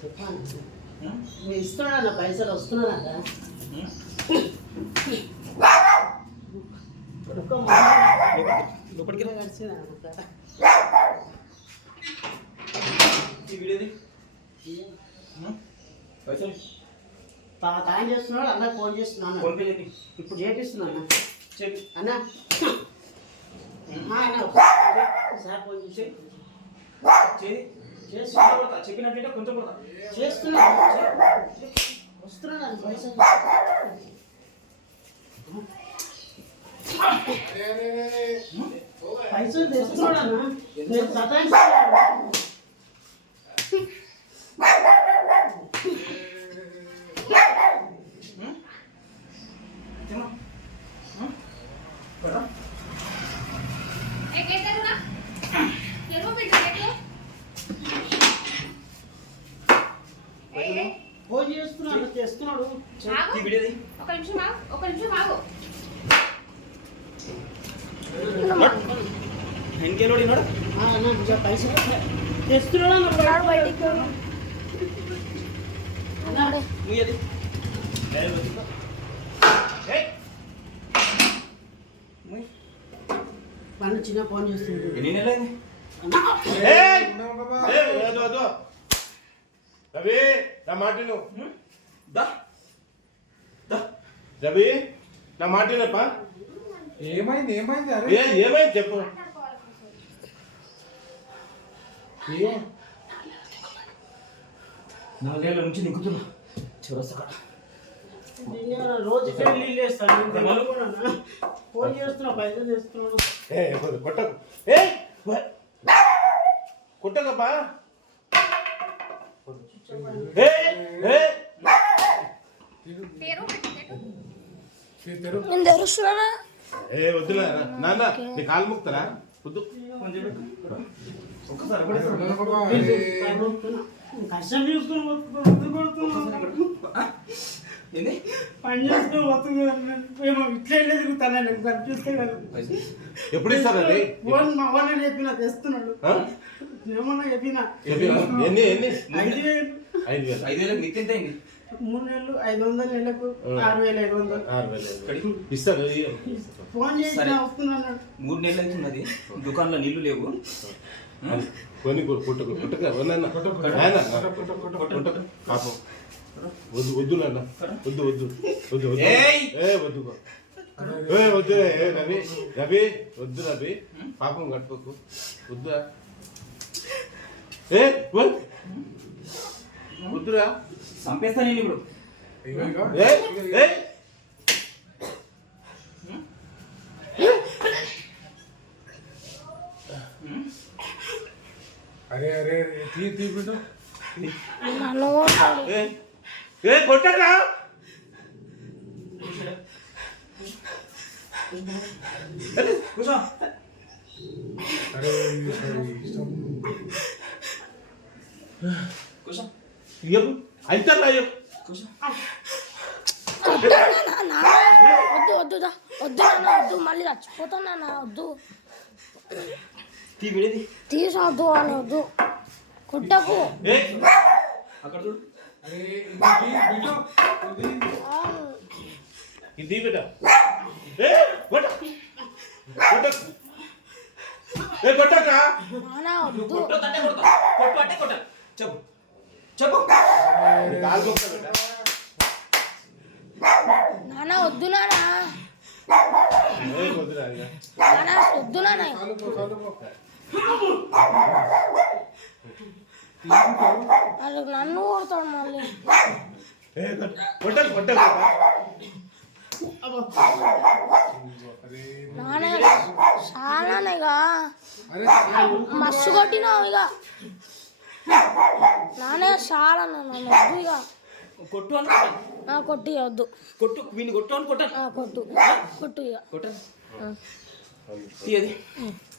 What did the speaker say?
చెప్పాను ఉం? మీరు ఇస్తున్నాడన్న పైసలు మొహం లోపలికి-? పైసలు? తాను చేస్తున్నాడు అన్న ఫోన్ చేస్తున్నాను. ఇప్పుడు చేపిస్తున్నాను చెప్పి అన్న. అన్న సార్ ఫోన్ చేసి చేయి. చేస్తున్నా చెప్పినట్టే కొంచెం కొడతా చేస్తున్నా. వస్తున్నాడు. పైసలు పైసలు తెస్తున్నాడు అన్న. నేను సతాయిస్తున్నాను ఫోన్ చేస్తున్నాడు వీడియోది ఒక నిమిషం ఆగు ఒక నిమిషం ఆగు. వెనకేలోడు ఉన్నాడు ఆ, అన్న ఇంకా పైసలు తెస్తున్నాడు మన చిన్న ఫోన్ చేస్తున్నాడు ఎన్ని నెలలైంది ఏయ్! ఏయ్, వద్దు, వద్దు. రవి నా మాట? దా. దా. రవి నా మాట వినప్పా. ఏమైంది ఏమైంది అరే? ఏ ఏమైంది చెప్పు. ఏం? నాలుగేళ్ళ నుంచి నింకుతున్నా. చివరసగా. నేను రోజు పెళ్ళి చేస్తాను. ఫోన్ చేస్తున్నా పైసలు తెస్తున్నాడు ఏ కొట్టకు. ఏ! కొట్టకప్పా? నేను తెరుస్తున్నానా? ఏ వద్దులే. నాన్న నీ కాలు ముక్తారా వద్దు. ఒక్కసారి ఏంది పని వస్తుంది ఇట్లా కనిపిస్తే ఎప్పుడు ఫోన్ మా వాళ్ళని చెప్పిన తెస్తున్నాడు? ఏమన్నా చెప్పిన? ఎన్ని ఎన్ని ఐదు వేలు ఐదు వేలు ఐదు వేలకు మిత్తి ఎంత అయింది మూడు నెలలు ఐదు వందలు నెలకు ఆరు వేల ఐదు వందలు ఆరు వేలు. ఇస్తారు. ఫోన్ మూడు నెలలు అవుతున్నది దుకాణంలో నీళ్ళు లేవు కొన్ని కొ- కొట్టుకు కొట్టుక నాన్న నాన్న కొట్టకు పాపం వద్దు వద్దు నాన్న. వద్దు వద్దు. వద్దు వద్దు. ఏయ్! ఏ వద్దు ఏ వద్దు ఏ రవి. రవి వద్దు రవి. పాపం కట్టుకోకు. వద్దురా. ఏ వద్. వద్దురా. చంపేస్తా నేను ఇప్పుడు. ఏ ఏ. అరే అరే అరే, తీ తీ బిడ్డ కొడతాడు ఏ కొట్టరా నాన్న, నాన్న, వద్దు వద్దు దా. వద్దు నాన్న వద్దు మళ్ళీ చచ్చిపోతాను నాన్న వద్దు. తీ విడేది. తీసి వద్దు అని వద్దు. కొట్టకు. అక్కడ చూడు. ఇది బిడ్డ. ఏ కొట్ట కొట్ట ఏ కొట్టక నాన్న వద్దు. కొట్టు కొడతా. కొట్టు కొట్ట. చెప్పు. చెప్పు. కాలు వద్దు వద్దు నాన్న కాలుకో కాలుకో వాళ్ళు నన్ను కొడతాడు మళ్ళీ. కొట్ట చాలానే ఇక మస్తు కొట్టినావు ఇక నాన్న చాలా వద్దు ఇక కొట్టు అని కొట్టాను నా కొట్టి వద్దు. కొట్టు వీని కొట్టు అని కొట్టాను ఆ, కొట్టు కొట్టు ఇక. తీయది.